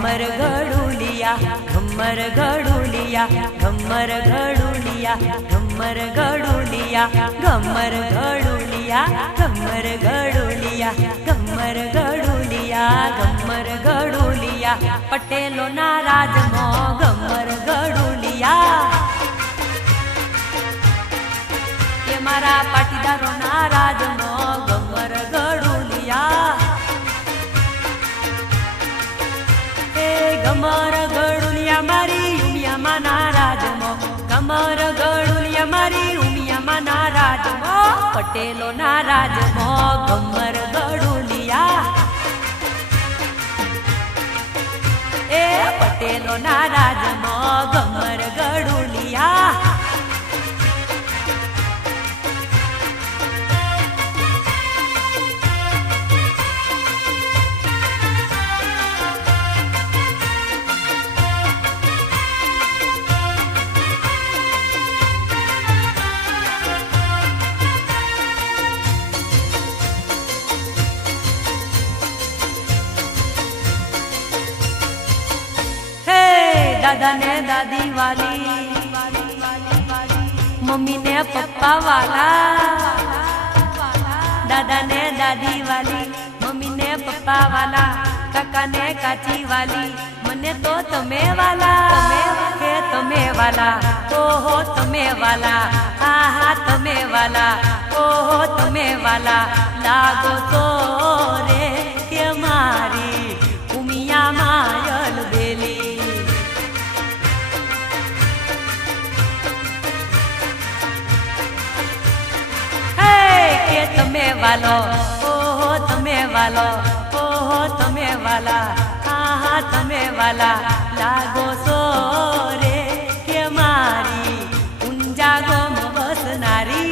घमर घड़ूलिया घमर घड़ूलिया घमर घड़ूलिया घमर घड़ूलिया घमर घड़ूलिया घमर घड़ूलिया घमर घड़ूलिया घमर घड़ूलिया पटेलो ना राज मो घमर घड़ूलिया ये मारा पाटीदारो ना राज मो घमर घड़ूलिया घमर घड़ूलिया मारी उमिया माना राजमो घमर घड़ूलिया मारी उमिया माना राजमो पटेलो ना राजमो घमर घड़ूलिया ए पटेलो ना राजमो घमर घड़ूलिया दादा ने दादी वाली मम्मी ने पप्पा वाला दादा ने दादी वाली मम्मी ने पप्पा वाला काका ने काची वाली मने तो तमे वाला हे तमे वाला ओहो तमे वाला आहा तमे वाला ओहो तमे वाला लागो तो रे के मारी उमिया मायल बेली तमे वालो ओहो तमे वालो ओहो तमे वाला आहा तमे वाला लागो सो रे के मारी ऊंजा गोम बसनारी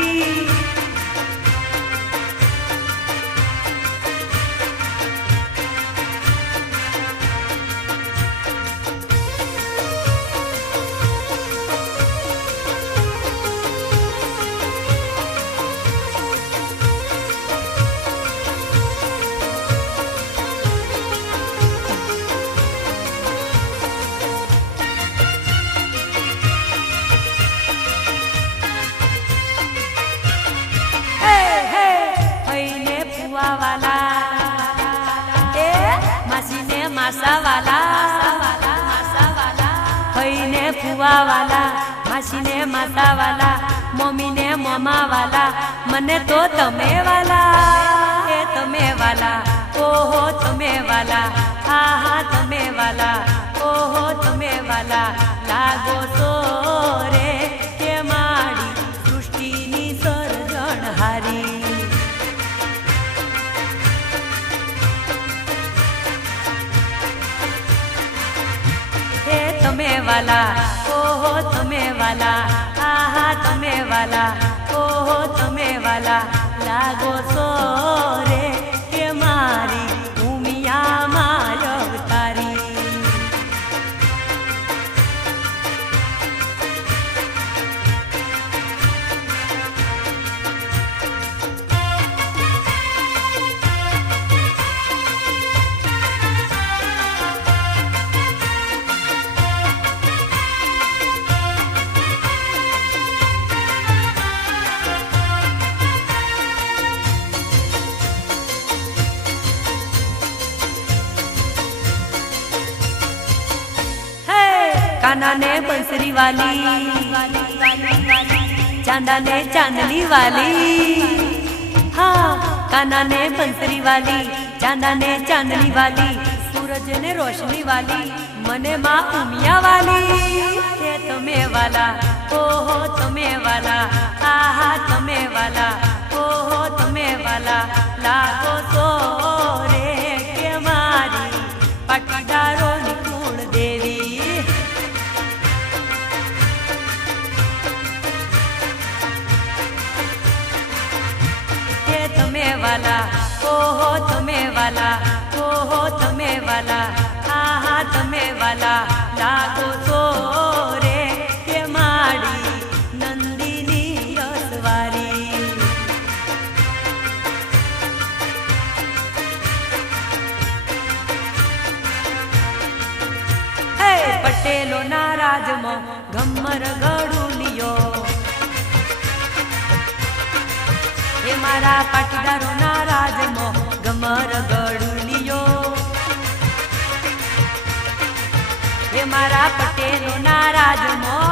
वाला ए मासी ने मासा वाला भाई ने फुआ वाला मासी ने मासा वाला मम्मी ने ममा वाला मने तो तमे वाला ए तमे वाला ओहो तमे वाला आहा तमे वाला ओहो तमे वाला लागो सो रे के माड़ी सृष्टि नी सर्जनहारी तमे वाला ओहो तमे वाला आहा तमे वाला ओहो तमे वाला लागो सो रे के मारी उमिया मायव तारी काना ने बंसरी वाली चांदा ने चांदनी वाली हाँ काना ने बंसरी वाली चांदा ने चांदनी वाली सूरज ने रोशनी वाली मने माँ उमिया वाली ये तमे वाला ओहो तमे वाला आहा तमे वाला ओहो तमे वाला लागो सो रे के मारी पाटीदारो नी कुल देवी तमे वाला ओहो तमे वाला ओहो तमे वाला आहा तमे वाला लागो सो रे के माड़ी नंदिनी यसवारी પટેલો ના રાજમાં ગમર ગળુલિયો એ મારા પાટીદારો ના રાજમાં ગમર ગળુલિયો એ મારા પટેલો ના રાજમાં